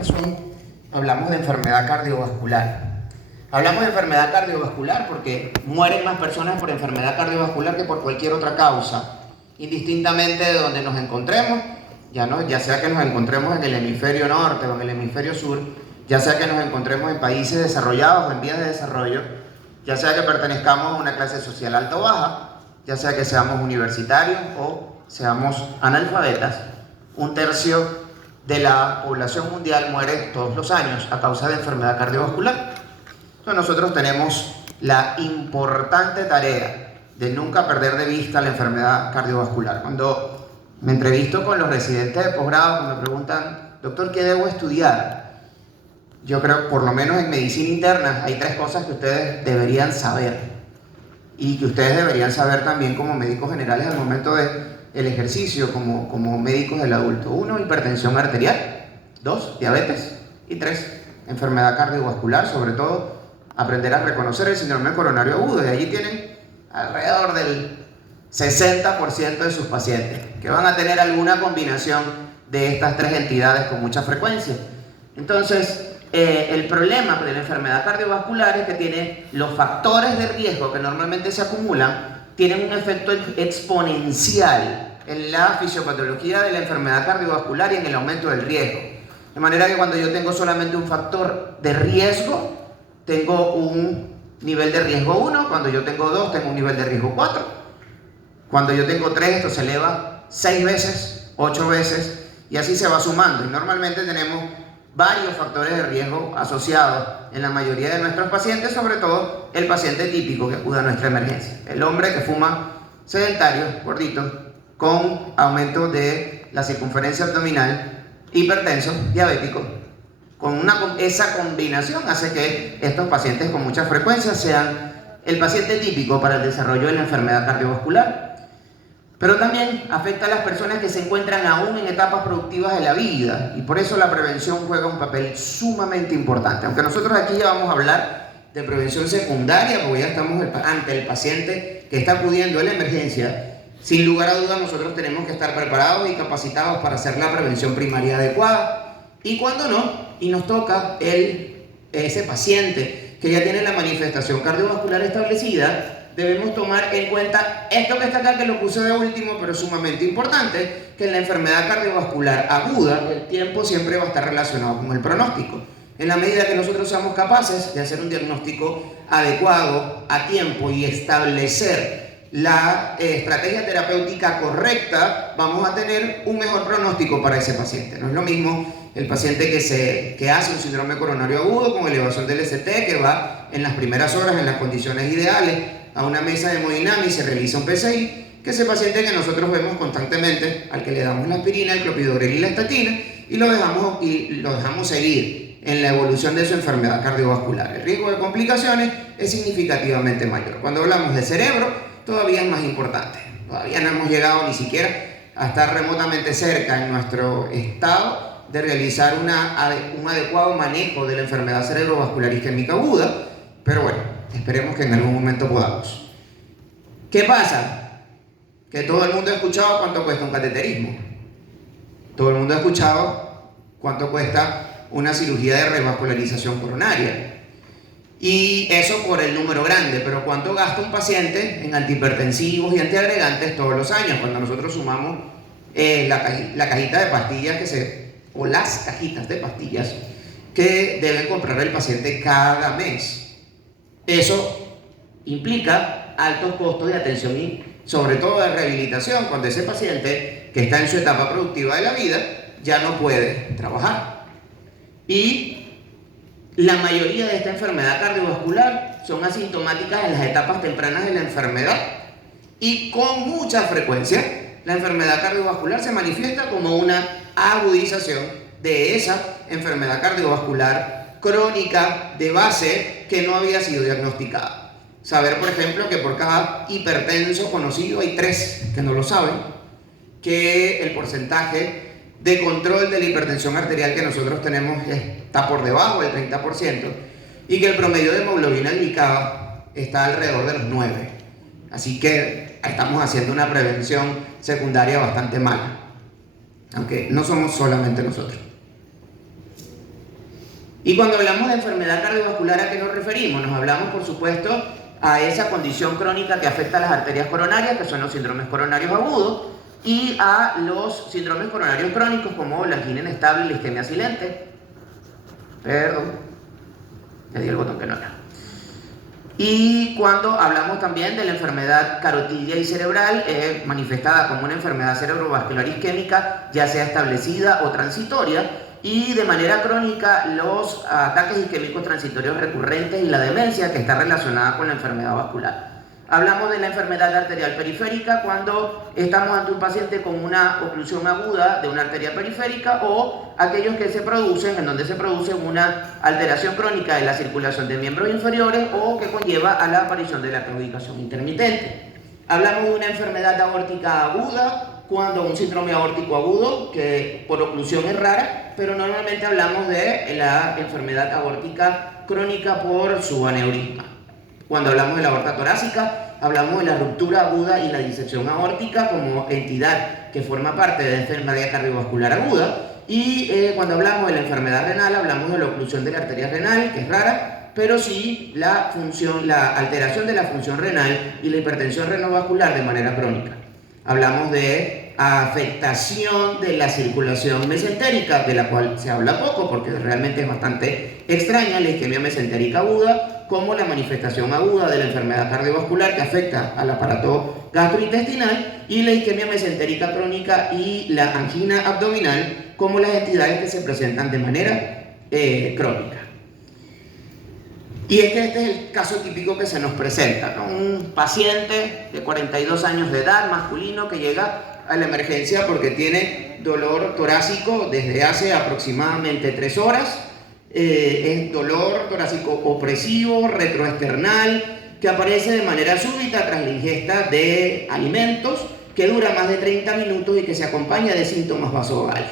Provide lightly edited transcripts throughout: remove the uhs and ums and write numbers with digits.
razón hablamos de enfermedad cardiovascular? Hablamos de enfermedad cardiovascular porque mueren más personas por enfermedad cardiovascular que por cualquier otra causa, indistintamente de donde nos encontremos, ya sea que nos encontremos en el hemisferio norte o en el hemisferio sur, ya sea que nos encontremos en países desarrollados o en vías de desarrollo, ya sea que pertenezcamos a una clase social alta o baja, ya sea que seamos universitarios o seamos analfabetas. 1/3 de la población mundial muere todos los años a causa de enfermedad cardiovascular. Entonces nosotros tenemos la importante tarea de nunca perder de vista la enfermedad cardiovascular. Cuando me entrevisto con los residentes de posgrado, me preguntan, doctor, ¿qué debo estudiar? Yo creo, por lo menos en medicina interna, hay 3 cosas que ustedes deberían saber y que ustedes deberían saber también como médicos generales al momento del ejercicio, como médicos del adulto. 1, hipertensión arterial. 2, diabetes. Y 3, enfermedad cardiovascular, sobre todo aprender a reconocer el síndrome coronario agudo. Y allí tienen alrededor del 60% de sus pacientes que van a tener alguna combinación de estas 3 entidades con mucha frecuencia. Entonces, el problema de la enfermedad cardiovascular es que tiene los factores de riesgo que normalmente se acumulan, tienen un efecto exponencial en la fisiopatología de la enfermedad cardiovascular y en el aumento del riesgo. De manera que cuando yo tengo solamente un factor de riesgo, tengo un nivel de riesgo 1, cuando yo tengo 2, tengo un nivel de riesgo 4, cuando yo tengo 3, esto se eleva 6 veces, 8 veces, y así se va sumando. Y normalmente tenemos varios factores de riesgo asociados en la mayoría de nuestros pacientes, sobre todo el paciente típico que acude a nuestra emergencia. El hombre que fuma sedentario, gordito, con aumento de la circunferencia abdominal, hipertenso, diabético. Esa combinación hace que estos pacientes con mucha frecuencia sean el paciente típico para el desarrollo de la enfermedad cardiovascular. Pero también afecta a las personas que se encuentran aún en etapas productivas de la vida, y por eso la prevención juega un papel sumamente importante. Aunque nosotros aquí ya vamos a hablar de prevención secundaria, porque ya estamos ante el paciente que está acudiendo a la emergencia, sin lugar a dudas nosotros tenemos que estar preparados y capacitados para hacer la prevención primaria adecuada. Y cuando no, y nos toca ese paciente que ya tiene la manifestación cardiovascular establecida, debemos tomar en cuenta esto que está acá, que lo puse de último, pero es sumamente importante, que en la enfermedad cardiovascular aguda, el tiempo siempre va a estar relacionado con el pronóstico. En la medida que nosotros seamos capaces de hacer un diagnóstico adecuado a tiempo y establecer la estrategia terapéutica correcta, vamos a tener un mejor pronóstico para ese paciente. No es lo mismo el paciente que hace un síndrome coronario agudo con elevación del ST, que va en las primeras horas en las condiciones ideales a una mesa de hemodinamia y se realiza un PCI, que ese paciente que nosotros vemos constantemente, al que le damos la aspirina, el clopidogrel y la estatina, y lo dejamos seguir en la evolución de su enfermedad cardiovascular. El riesgo de complicaciones es significativamente mayor. Cuando hablamos de cerebro, todavía es más importante. Todavía no hemos llegado ni siquiera a estar remotamente cerca en nuestro estado de realizar un adecuado manejo de la enfermedad cerebrovascular isquémica aguda, pero bueno, esperemos que en algún momento podamos. ¿Qué pasa? Que todo el mundo ha escuchado cuánto cuesta un cateterismo. Todo el mundo ha escuchado cuánto cuesta una cirugía de revascularización coronaria. Y eso por el número grande, pero ¿cuánto gasta un paciente en antihipertensivos y antiagregantes todos los años? Cuando nosotros sumamos la cajita de pastillas o las cajitas de pastillas que debe comprar el paciente cada mes. Eso implica altos costos de atención y sobre todo de rehabilitación cuando ese paciente que está en su etapa productiva de la vida ya no puede trabajar. Y la mayoría de esta enfermedad cardiovascular son asintomáticas en las etapas tempranas de la enfermedad y con mucha frecuencia la enfermedad cardiovascular se manifiesta como una agudización de esa enfermedad cardiovascular crónica de base que no había sido diagnosticada. Saber, por ejemplo, que por cada hipertenso conocido hay 3 que no lo saben, que el porcentaje de control de la hipertensión arterial que nosotros tenemos está por debajo del 30% y que el promedio de hemoglobina glicada está alrededor de los 9. Así que estamos haciendo una prevención secundaria bastante mala, aunque no somos solamente nosotros. Y cuando hablamos de enfermedad cardiovascular, ¿a qué nos referimos? Nos hablamos, por supuesto, a esa condición crónica que afecta a las arterias coronarias, que son los síndromes coronarios agudos, y a los síndromes coronarios crónicos, como la angina inestable y la isquemia silente. Perdón, le di el botón que no era. Y cuando hablamos también de la enfermedad carotidia y cerebral, manifestada como una enfermedad cerebrovascular isquémica, ya sea establecida o transitoria, y de manera crónica los ataques isquémicos transitorios recurrentes y la demencia que está relacionada con la enfermedad vascular. Hablamos de la enfermedad arterial periférica cuando estamos ante un paciente con una oclusión aguda de una arteria periférica, o aquellos que se producen, en donde se produce una alteración crónica de la circulación de miembros inferiores o que conlleva a la aparición de la claudicación intermitente. Hablamos de una enfermedad aórtica aguda cuando un síndrome aórtico agudo, que por oclusión es rara, pero normalmente hablamos de la enfermedad aórtica crónica por subaneurisma. Cuando hablamos de la aorta torácica, hablamos de la ruptura aguda y la disección aórtica como entidad que forma parte de la enfermedad cardiovascular aguda. Y cuando hablamos de la enfermedad renal, hablamos de la oclusión de la arteria renal, que es rara, pero sí la alteración de la función renal y la hipertensión renovascular de manera crónica. Hablamos de afectación de la circulación mesentérica, de la cual se habla poco porque realmente es bastante extraña, la isquemia mesentérica aguda, como la manifestación aguda de la enfermedad cardiovascular que afecta al aparato gastrointestinal, y la isquemia mesentérica crónica y la angina abdominal como las entidades que se presentan de manera crónica. Y este es el caso típico que se nos presenta, ¿no? Un paciente de 42 años de edad, masculino, que llega a la emergencia porque tiene dolor torácico desde hace aproximadamente 3 horas. Es dolor torácico opresivo, retroesternal, que aparece de manera súbita tras la ingesta de alimentos, que dura más de 30 minutos y que se acompaña de síntomas vasovagales.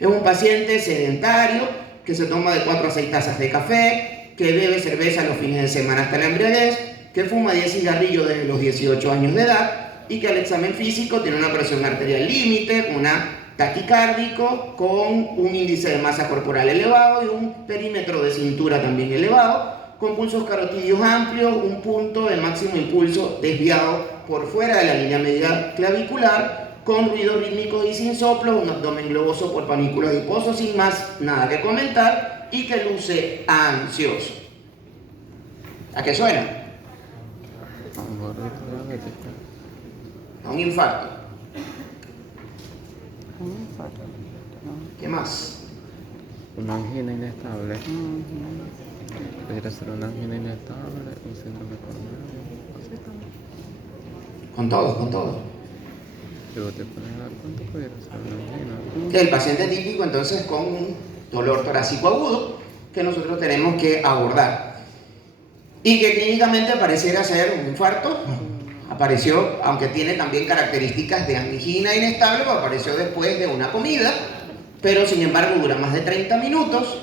Es un paciente sedentario que se toma de 4 a 6 tazas de café, que bebe cerveza los fines de semana hasta la embriaguez, que fuma 10 cigarrillos desde los 18 años de edad y que al examen físico tiene una presión arterial límite, una taquicárdico, con un índice de masa corporal elevado y un perímetro de cintura también elevado, con pulsos carotidios amplios, un punto de máximo impulso desviado por fuera de la línea media clavicular, con ruidos rítmicos y sin soplo, un abdomen globoso por panículos adiposos, sin más nada que comentar, y que luce ansioso. ¿A qué suena? A un infarto. ¿Qué más? Una angina inestable. Podría ser una angina inestable, un síndrome coronario. Con todo. Luego te pones a dar cuánto pudiera ser una angina. El paciente típico entonces con un dolor torácico agudo que nosotros tenemos que abordar y que clínicamente pareciera ser un infarto. Apareció, aunque tiene también características de angina inestable, apareció después de una comida, pero sin embargo dura más de 30 minutos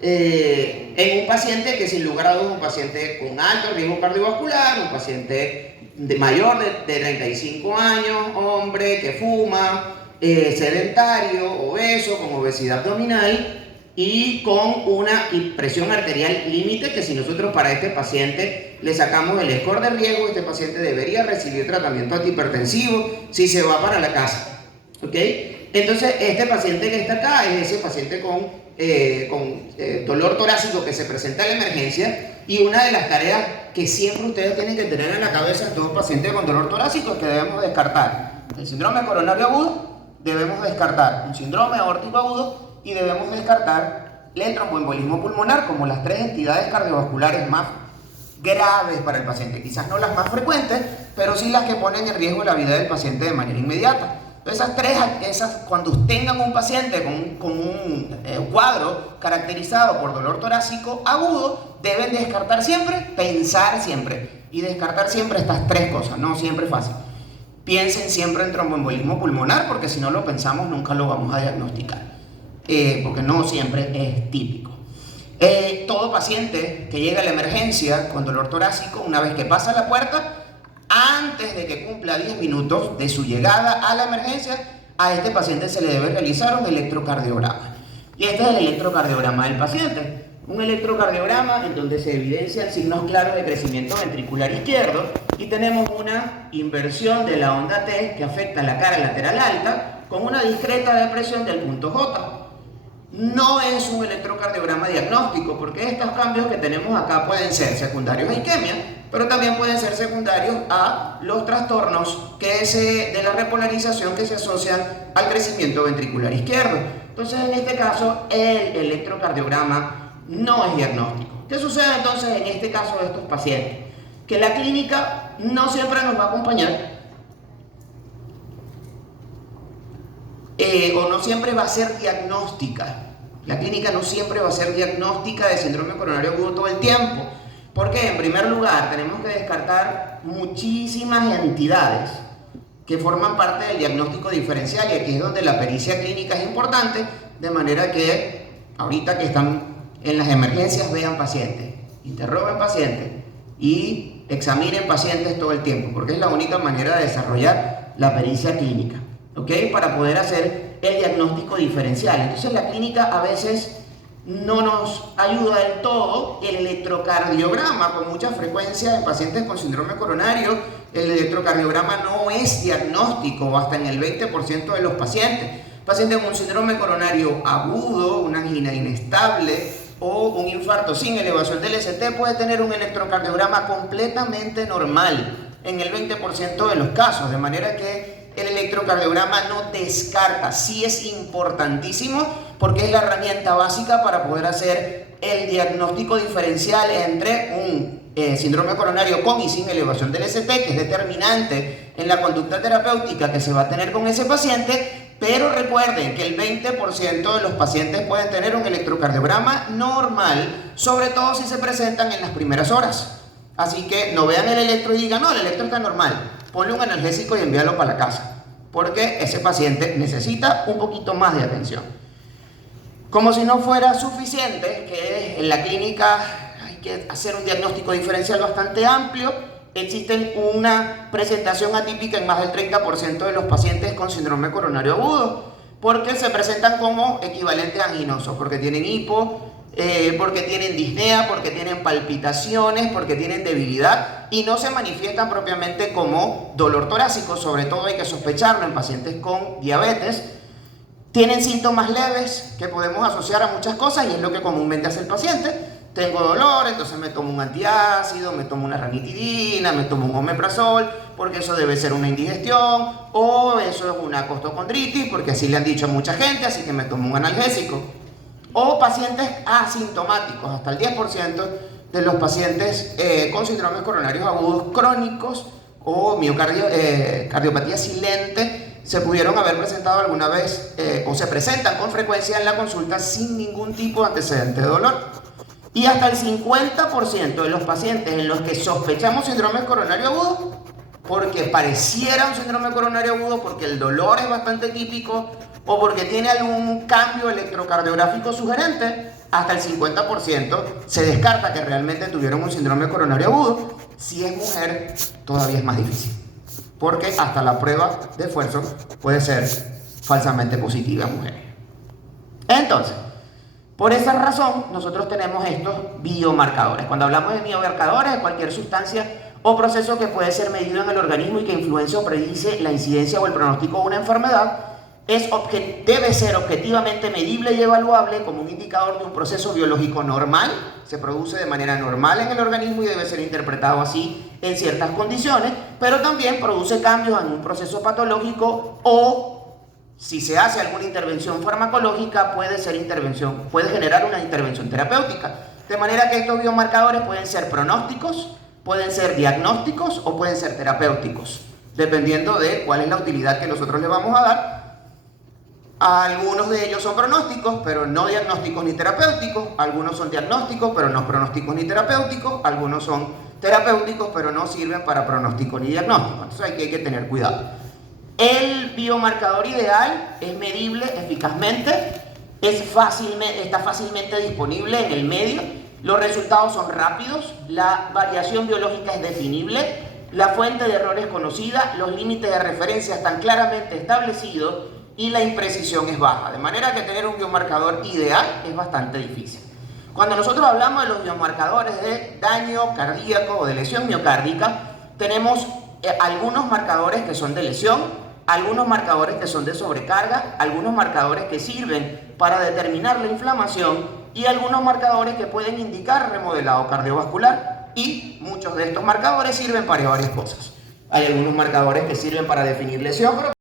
en un paciente que sin lugar a dudas es un paciente con alto riesgo cardiovascular, un paciente mayor de 35 años, hombre que fuma, sedentario, obeso, con obesidad abdominal y con una presión arterial límite, que si nosotros para este paciente le sacamos el score de riesgo, este paciente debería recibir tratamiento antihipertensivo si se va para la casa. ¿Ok? Entonces, este paciente que está acá es ese paciente con dolor torácico que se presenta en la emergencia, y una de las tareas que siempre ustedes tienen que tener en la cabeza, todo paciente con dolor torácico, es que debemos descartar el síndrome coronario agudo, debemos descartar un síndrome aórtico agudo y debemos descartar el tromboembolismo pulmonar como las 3 entidades cardiovasculares más graves para el paciente. Quizás no las más frecuentes, pero sí las que ponen en riesgo la vida del paciente de manera inmediata. Esas cuando tengan un paciente con un cuadro caracterizado por dolor torácico agudo, deben descartar siempre, pensar siempre y descartar siempre estas 3 cosas. No siempre es fácil. Piensen siempre en tromboembolismo pulmonar, porque si no lo pensamos nunca lo vamos a diagnosticar, porque no siempre es típico. Todo paciente que llega a la emergencia con dolor torácico, una vez que pasa la puerta, antes de que cumpla 10 minutos de su llegada a la emergencia, a este paciente se le debe realizar un electrocardiograma. Y este es el electrocardiograma del paciente. Un electrocardiograma en donde se evidencian signos claros de crecimiento ventricular izquierdo y tenemos una inversión de la onda T que afecta la cara lateral alta con una discreta depresión del punto J. No es un electrocardiograma diagnóstico porque estos cambios que tenemos acá pueden ser secundarios a isquemia, pero también pueden ser secundarios a los trastornos de la repolarización que se asocian al crecimiento ventricular izquierdo. Entonces, en este caso, el electrocardiograma no es diagnóstico. ¿Qué sucede entonces en este caso de estos pacientes? Que la clínica no siempre nos va a acompañar o no siempre va a ser diagnóstica. La clínica no siempre va a ser diagnóstica de síndrome coronario agudo todo el tiempo. Porque en primer lugar tenemos que descartar muchísimas entidades que forman parte del diagnóstico diferencial y aquí es donde la pericia clínica es importante, de manera que ahorita que están en las emergencias vean pacientes, interroguen pacientes y examinen pacientes todo el tiempo, porque es la única manera de desarrollar la pericia clínica, ¿ok? Para poder hacer el diagnóstico diferencial. Entonces la clínica a veces no nos ayuda del todo. El electrocardiograma con mucha frecuencia en pacientes con síndrome coronario, el electrocardiograma no es diagnóstico hasta en el 20% de los pacientes. Pacientes con síndrome coronario agudo, una angina inestable o un infarto sin elevación del ST puede tener un electrocardiograma completamente normal en el 20% de los casos, de manera que el electrocardiograma no descarta, sí es importantísimo porque es la herramienta básica para poder hacer el diagnóstico diferencial entre un síndrome coronario con y sin elevación del ST, que es determinante en la conducta terapéutica que se va a tener con ese paciente. Pero recuerden que el 20% de los pacientes pueden tener un electrocardiograma normal, sobre todo si se presentan en las primeras horas. Así que no vean el electro y digan, no, el electro está normal, ponle un analgésico y envíalo para la casa, porque ese paciente necesita un poquito más de atención. Como si no fuera suficiente, que en la clínica hay que hacer un diagnóstico diferencial bastante amplio, existe una presentación atípica en más del 30% de los pacientes con síndrome coronario agudo, porque se presentan como equivalentes anginosos, porque tienen hipo, porque tienen disnea, porque tienen palpitaciones, porque tienen debilidad y no se manifiestan propiamente como dolor torácico. Sobre todo hay que sospecharlo en pacientes con diabetes. Tienen síntomas leves que podemos asociar a muchas cosas y es lo que comúnmente hace el paciente. Tengo dolor, entonces me tomo un antiácido, me tomo una ranitidina, me tomo un omeprazol, porque eso debe ser una indigestión, o eso es una costocondritis, porque así le han dicho a mucha gente, así que me tomo un analgésico. O pacientes asintomáticos, hasta el 10% de los pacientes con síndromes coronarios agudos crónicos o cardiopatía silente se pudieron haber presentado alguna vez o se presentan con frecuencia en la consulta sin ningún tipo de antecedente de dolor. Y hasta el 50% de los pacientes en los que sospechamos síndrome coronario agudo, porque pareciera un síndrome coronario agudo, porque el dolor es bastante típico o porque tiene algún cambio electrocardiográfico sugerente, hasta el 50% se descarta que realmente tuvieron un síndrome coronario agudo. Si es mujer, todavía es más difícil, porque hasta la prueba de esfuerzo puede ser falsamente positiva en mujeres. Entonces, por esa razón, nosotros tenemos estos biomarcadores. Cuando hablamos de biomarcadores, es cualquier sustancia o proceso que puede ser medido en el organismo y que influencia o predice la incidencia o el pronóstico de una enfermedad, debe ser objetivamente medible y evaluable como un indicador de un proceso biológico normal, se produce de manera normal en el organismo y debe ser interpretado así en ciertas condiciones, pero también produce cambios en un proceso patológico o si se hace alguna intervención farmacológica, puede generar una intervención terapéutica. De manera que estos biomarcadores pueden ser pronósticos, pueden ser diagnósticos o pueden ser terapéuticos, dependiendo de cuál es la utilidad que nosotros le vamos a dar. Algunos de ellos son pronósticos, pero no diagnósticos ni terapéuticos. Algunos son diagnósticos, pero no pronósticos ni terapéuticos. Algunos son terapéuticos, pero no sirven para pronóstico ni diagnóstico. Entonces hay que tener cuidado. El biomarcador ideal es medible eficazmente, está fácilmente disponible en el medio, los resultados son rápidos, la variación biológica es definible, la fuente de error es conocida, los límites de referencia están claramente establecidos y la imprecisión es baja. De manera que tener un biomarcador ideal es bastante difícil. Cuando nosotros hablamos de los biomarcadores de daño cardíaco o de lesión miocárdica, tenemos algunos marcadores que son de lesión, algunos marcadores que son de sobrecarga, algunos marcadores que sirven para determinar la inflamación y algunos marcadores que pueden indicar remodelado cardiovascular, y muchos de estos marcadores sirven para varias cosas. Hay algunos marcadores que sirven para definir lesión, pero